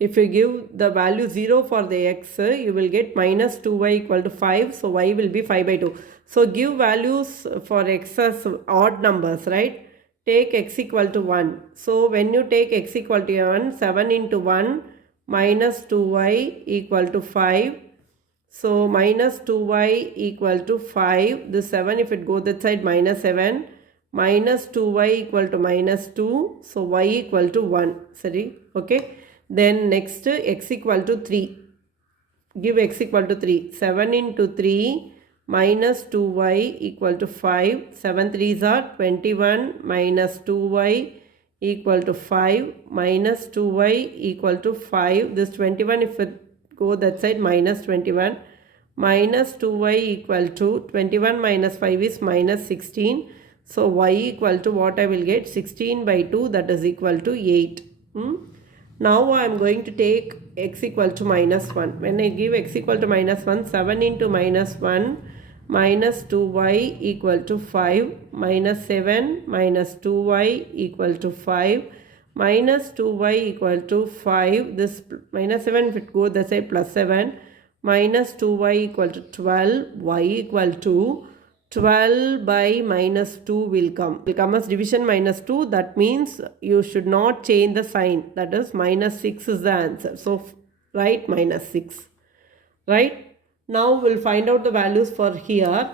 if you give the value 0 for the x, you will get minus 2y equal to 5. So y will be 5 by 2. So give values for x as odd numbers, right? Take x equal to 1. So when you take x equal to 1, 7 into 1 minus 2y equal to 5. So minus 2y equal to 5. This 7, if it goes that side, minus 7. Minus 2y equal to minus 2. So y equal to 1. Sorry. Okay. Then next x equal to 3. Give x equal to 3. 7 into 3 minus 2y equal to 5. 7 3s are 21 minus 2y equal to 5 minus 2y equal to 5. This 21, if it go that side, minus 21 minus 2y equal to 21 minus 5 is minus 16. So y equal to what I will get? 16 by 2, that is equal to 8. Now I am going to take x equal to minus 1. When I give x equal to minus 1, 7 into minus 1 minus 2y equal to 5 minus 7 minus 2y equal to 5 minus 2y equal to 5. This minus 7, if it goes that side, plus 7 minus 2y equal to 12. Y equal to 12 by minus 2 will come as division minus 2. That means you should not change the sign. That is minus 6 is the answer. So write minus 6. Right? Now we'll find out the values for here.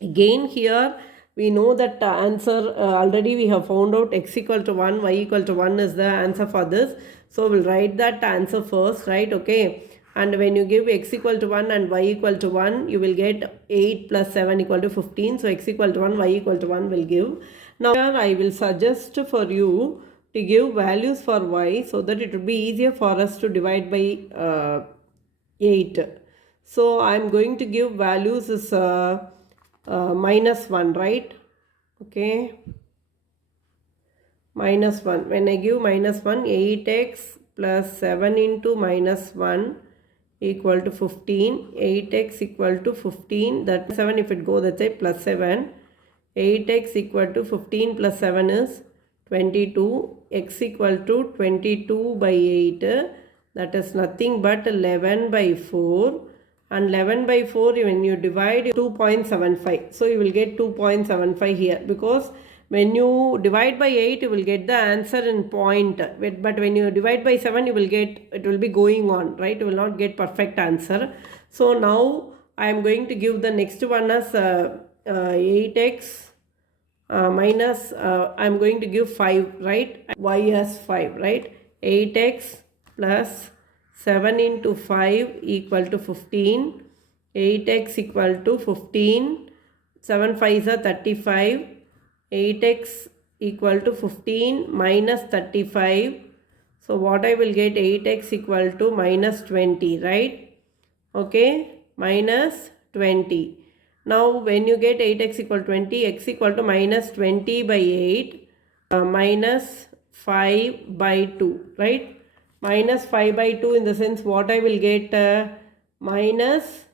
Again here we know that the answer already we have found out x equal to 1, y equal to 1 is the answer for this. So we'll write that answer first, right? Okay. And when you give x equal to 1 and y equal to 1, you will get 8 plus 7 equal to 15. So x equal to 1, y equal to 1 will give. Now here I will suggest for you to give values for y so that it will be easier for us to divide by 8. So I am going to give values as minus 1, right? Okay. Minus 1. When I give minus 1, 8x plus 7 into minus 1 equal to 15. 8x equal to 15. That 7, if it go that say plus 7. 8x equal to 15 plus 7 is 22. X equal to 22 by 8. That is nothing but 11 by 4. And 11 by 4, when you divide 2.75. So you will get 2.75 here, because when you divide by 8, you will get the answer in point. But when you divide by 7, you will get, it will be going on, right? You will not get perfect answer. So now I am going to give the next one as 8x minus, I am going to give 5, right? Y as 5, right? 8x plus 7 into 5 equal to 15. 8x equal to 15. 7 5s are 35. 8x equal to 15 minus 35. So what I will get? 8x equal to minus 20, right? Okay, minus 20. Now when you get 8x equal to 20, x equal to minus 20 by 8 minus 5 by 2, right? Minus 5 by 2, in the sense what I will get? Minus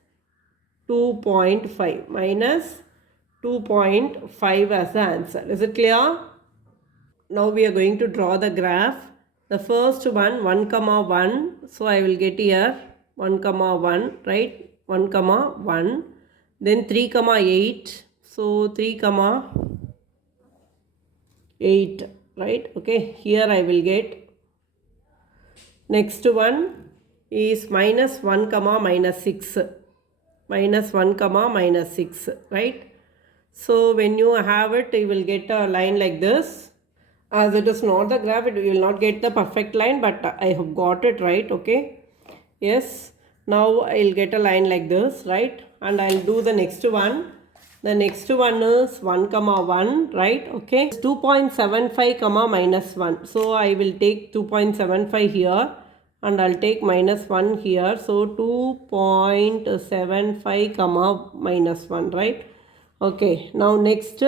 2.5. Minus 2.5 as the answer. Is it clear? Now we are going to draw the graph. The first one, 1 comma 1. So I will get here 1 comma 1, right? 1 comma 1. Then 3 comma 8. So 3 comma 8, right? Okay, here I will get. Next one is minus 1 comma minus 6. Minus 1 comma minus 6, right? So when you have it, you will get a line like this. As it is not the graph, you will not get the perfect line, but I have got it right, okay? Yes. Now I will get a line like this, right? And I will do the next one. The next one is 1 comma 1, right? Okay. 2.75 comma minus 1. So I will take 2.75 here. And I'll take minus 1 here. So 2.75 comma minus 1, right? Okay. Now next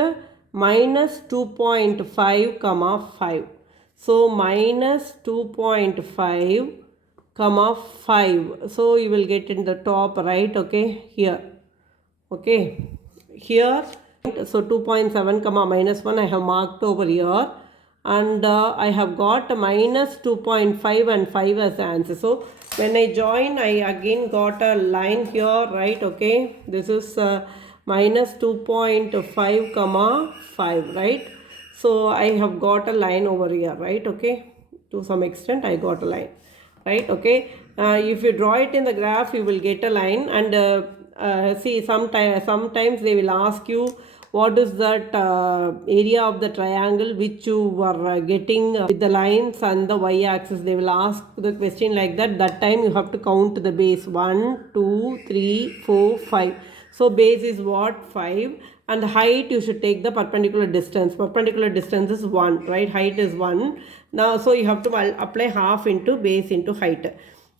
minus 2.5 comma 5. So minus 2.5 comma 5. So you will get in the top, right? Okay. Here. Okay. Here. So 2.7 comma minus 1 I have marked over here. and I have got minus 2.5 and 5 as the answer. So when I join, I again got a line here, right? Okay, this is minus 2.5 comma 5, right? So I have got a line over here, right? Okay, to some extent I got a line, right? Okay, if you draw it in the graph, you will get a line, and see, sometimes they will ask you what is that area of the triangle which you were getting with the lines and the y-axis. They will ask the question like that. That time you have to count the base 1, 2, 3, 4, 5. So base is what? 5. And the height, you should take the perpendicular distance. Perpendicular distance is 1, right? Height is 1. Now, so you have to apply half into base into height.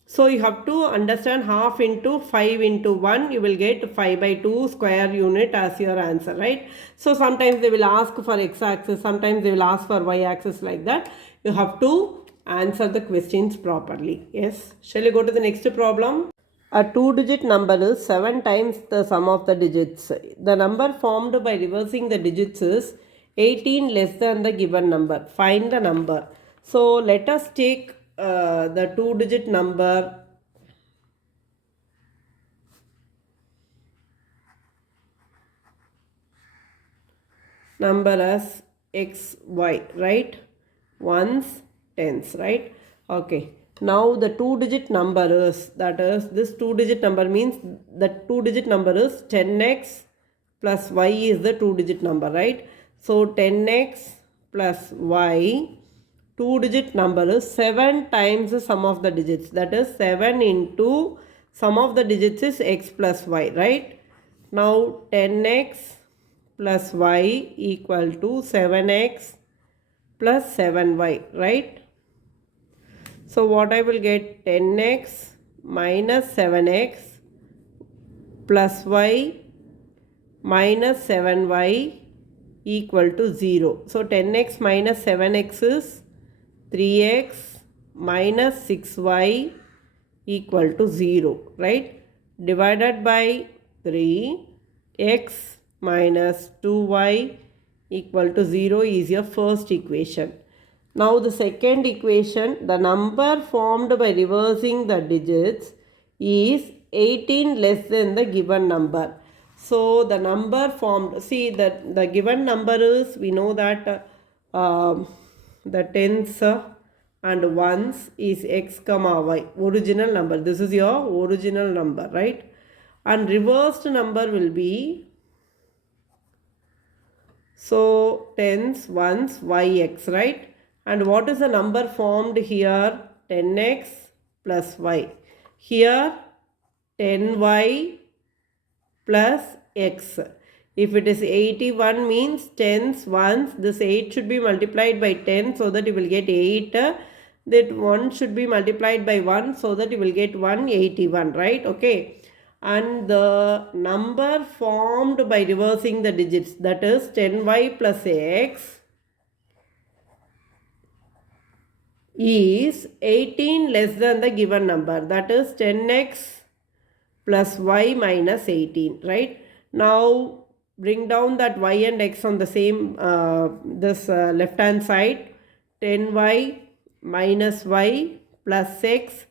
So you have to understand half into 5 into 1, you will get 5 by 2 square unit as your answer, right? So sometimes they will ask for x-axis, sometimes they will ask for y-axis, like that. You have to answer the questions properly. Yes. Shall we go to the next problem? A two-digit number is 7 times the sum of the digits. The number formed by reversing the digits is 18 less than the given number. Find the number. So let us take the two-digit number as xy, right? Ones, tens, right? Okay. Now the two-digit number is, that is, this two-digit number means the two-digit number is 10x plus y is the two-digit number, right? So 10x plus y, two-digit number is 7 times the sum of the digits. That is 7 into sum of the digits is x plus y, right? Now 10x plus y equal to 7x plus 7y, right? So what I will get? 10x minus 7x plus y minus 7y equal to 0. So 10x minus 7x is 3x minus 6y equal to 0, right? Divided by 3, x minus 2y equal to 0 is your first equation. Now the second equation, the number formed by reversing the digits is 18 less than the given number. So the number formed, see that the given number is, we know that the tens and ones is x comma y, original number. This is your original number, right? And reversed number will be, so tens, ones, yx, right? And what is the number formed here? 10x plus y. Here 10y plus x. If it is 81 means tens, ones, this 8 should be multiplied by 10 so that you will get 8. That 1 should be multiplied by 1 so that you will get 181, right? Okay. And the number formed by reversing the digits, that is 10y plus x, is 18 less than the given number, that is 10x plus y minus 18, right? Now bring down that y and x on the same left hand side. 10y minus y plus x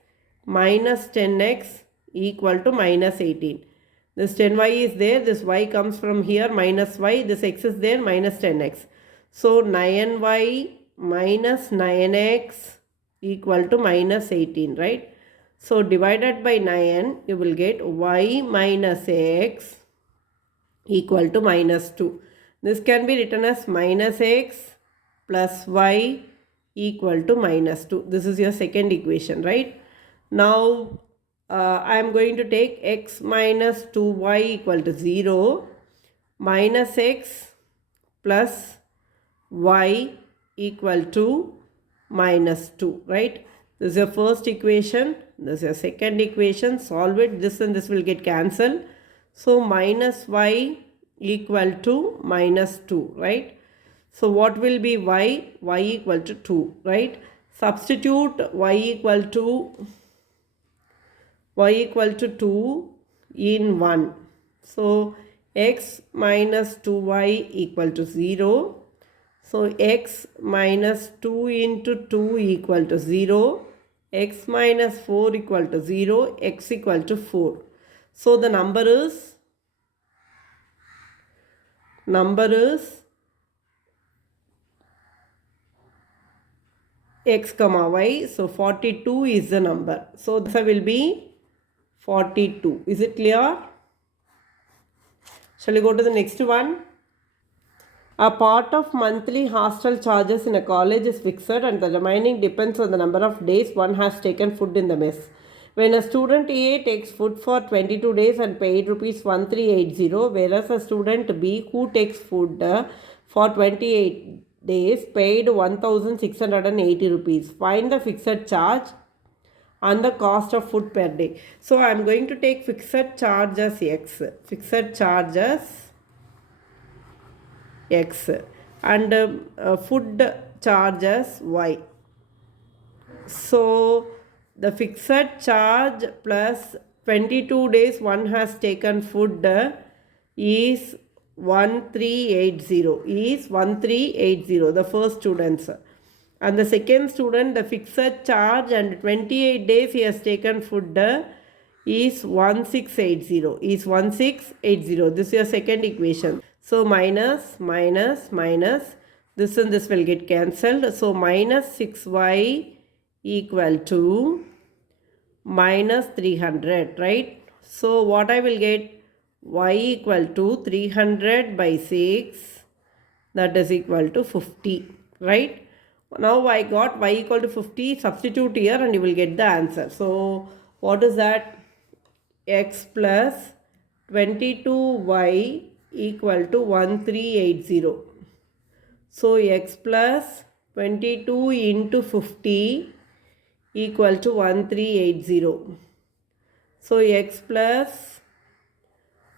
minus 10x equal to minus 18. This 10y is there, this y comes from here, minus y, this x is there, minus 10x. So 9y minus 9x equal to minus 18, right? So divided by 9, you will get y minus x equal to minus 2. This can be written as minus x plus y equal to minus 2. This is your second equation, right? Now I am going to take x minus 2y equal to 0, minus x plus y equal to minus 2, right? This is your first equation, this is your second equation. Solve it, this and this will get cancelled. So minus y equal to minus 2, right? So what will be y? Y equal to 2, right? Substitute y equal to 2 in 1. So x minus 2y equal to 0. So x minus 2 into 2 equal to 0, x minus 4 equal to 0, x equal to 4. So the number is x comma y. So 42 is the number. So this will be 42. Is it clear? Shall we go to the next one? A part of monthly hostel charges in a college is fixed and the remaining depends on the number of days one has taken food in the mess. When a student A takes food for 22 days and paid rupees 1380, whereas a student B who takes food for 28 days paid 1680 rupees. Find the fixed charge and the cost of food per day. So I am going to take fixed charge as X. Fixed charge as X and food charges Y. So the fixed charge plus 22 days one has taken food is 1380 the first students, and the second student the fixed charge and 28 days he has taken food is 1680 this is your second equation. So minus this and this will get cancelled. So minus 6y equal to minus 300, right? So what I will get? Y equal to 300 by 6, that is equal to 50, right? Now I got y equal to 50, substitute here and you will get the answer. So what is that? X plus 22y equal to 1380. So x plus 22 into 50 equal to 1380. So x plus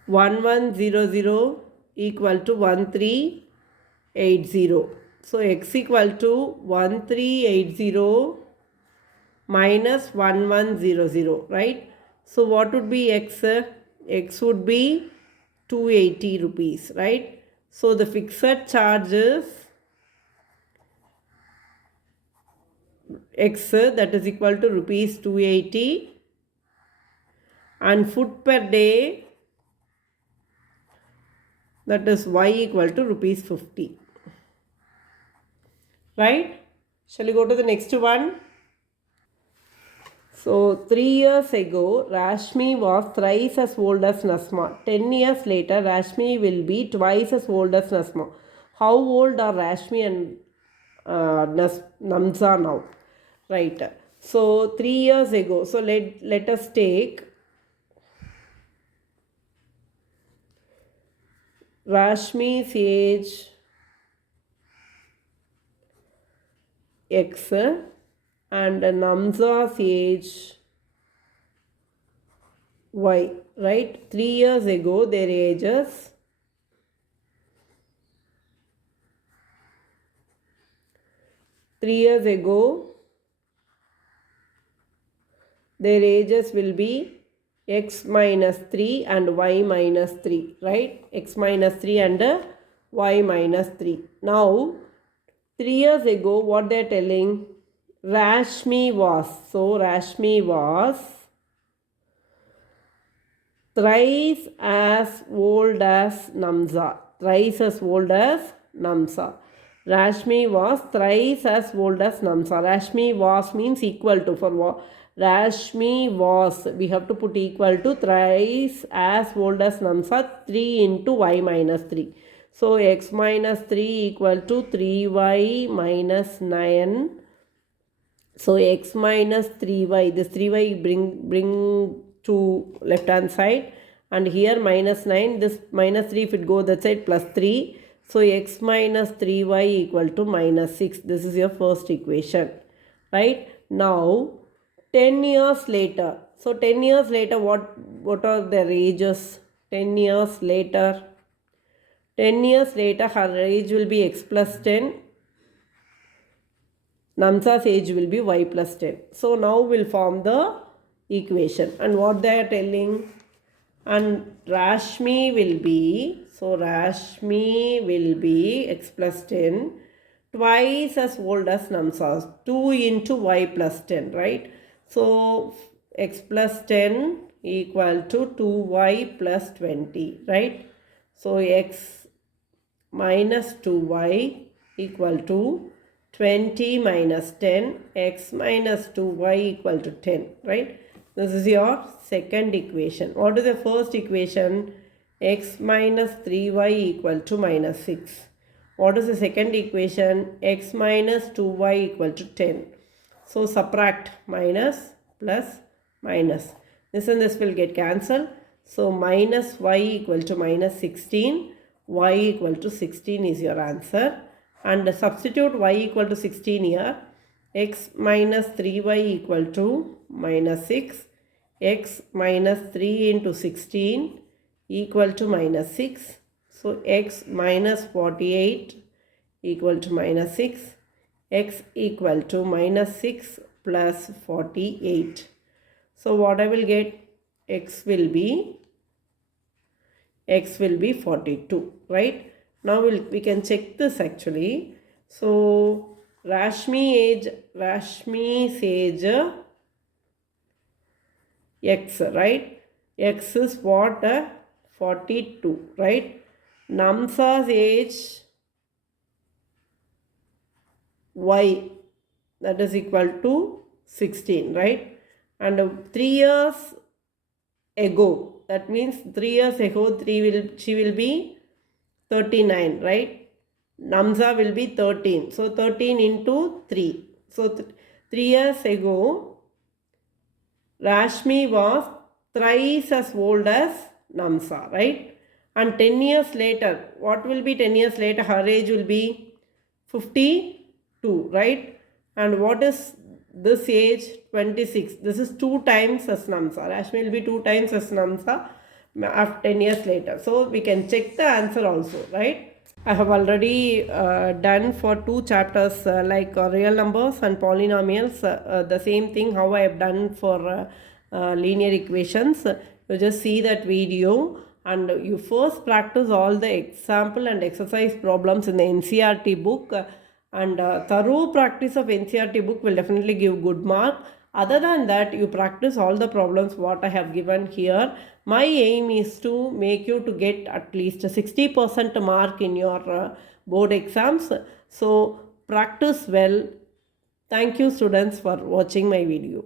1100 equal to 1380. So x equal to 1380 minus 1100, right? So what would be x? X would be 280 rupees, right? So the fixed charge is x, that is equal to rupees 280, and food per day, that is y equal to rupees 50, right? Shall we go to the next one? So 3 years ago, Rashmi was thrice as old as Nasma. 10 years later, Rashmi will be twice as old as Nasma. How old are Rashmi and Namza now? Right. So 3 years ago. So let us take Rashmi's age X and Namza's age Y, right? 3 years ago their ages will be x minus 3 and y minus 3, right? X minus 3 and y minus 3. Now 3 years ago what they are telling? Rashmi was. So Rashmi was thrice as old as Namza. Thrice as old as Namza. Rashmi was thrice as old as Namza. Rashmi was means equal to. For what? Rashmi was, we have to put equal to thrice as old as Namza, 3 into y minus 3. So x minus 3 equal to 3y minus 9. So x minus 3y, this 3y bring to left hand side, and here minus 9, this minus 3 if it go that side plus 3. So x minus 3y equal to minus 6. This is your first equation, right? Now 10 years later. So 10 years later what are their ages? 10 years later. 10 years later her age will be x plus 10. Namsa's age will be y plus 10. So now we'll form the equation. And what they are telling? And Rashmi will be, so Rashmi will be x plus 10 twice as old as NUMSA. 2 into y plus 10, right? So x plus 10 equal to 2y plus 20, right? So x minus 2y equal to 20 minus 10, x minus 2y equal to 10, right? This is your second equation. What is the first equation? X minus 3y equal to minus 6. What is the second equation? X minus 2y equal to 10. So subtract minus plus minus. This and this will get cancelled. So minus y equal to minus 16. Y equal to 16 is your answer. And substitute y equal to 16 here. X minus 3y equal to minus 6. X minus 3 into 16 equal to minus 6. So x minus 48 equal to minus 6. X equal to minus 6 plus 48. So what I will get? X will be 42, right? Now we can check this actually. So Rashmi's age x, right? X is what? 42, right? Namsa's age y, that is equal to 16, right? And 3 years ago, that means 3 years ago she will be 39, right? Namsa will be 13. So 13 into 3. So 3 years ago, Rashmi was thrice as old as Namsa, right? And 10 years later, what will be 10 years later? Her age will be 52, right? And what is this age? 26. This is 2 times as Namsa. Rashmi will be 2 times as Namsa after 10 years later. So we can check the answer also, right? I have already done for 2 chapters like real numbers and polynomials. The same thing how I have done for linear equations. You just see that video and you first practice all the example and exercise problems in the NCERT book. And thorough practice of NCERT book will definitely give good mark. Other than that, you practice all the problems what I have given here. My aim is to make you to get at least 60% mark in your board exams. So practice well. Thank you students for watching my video.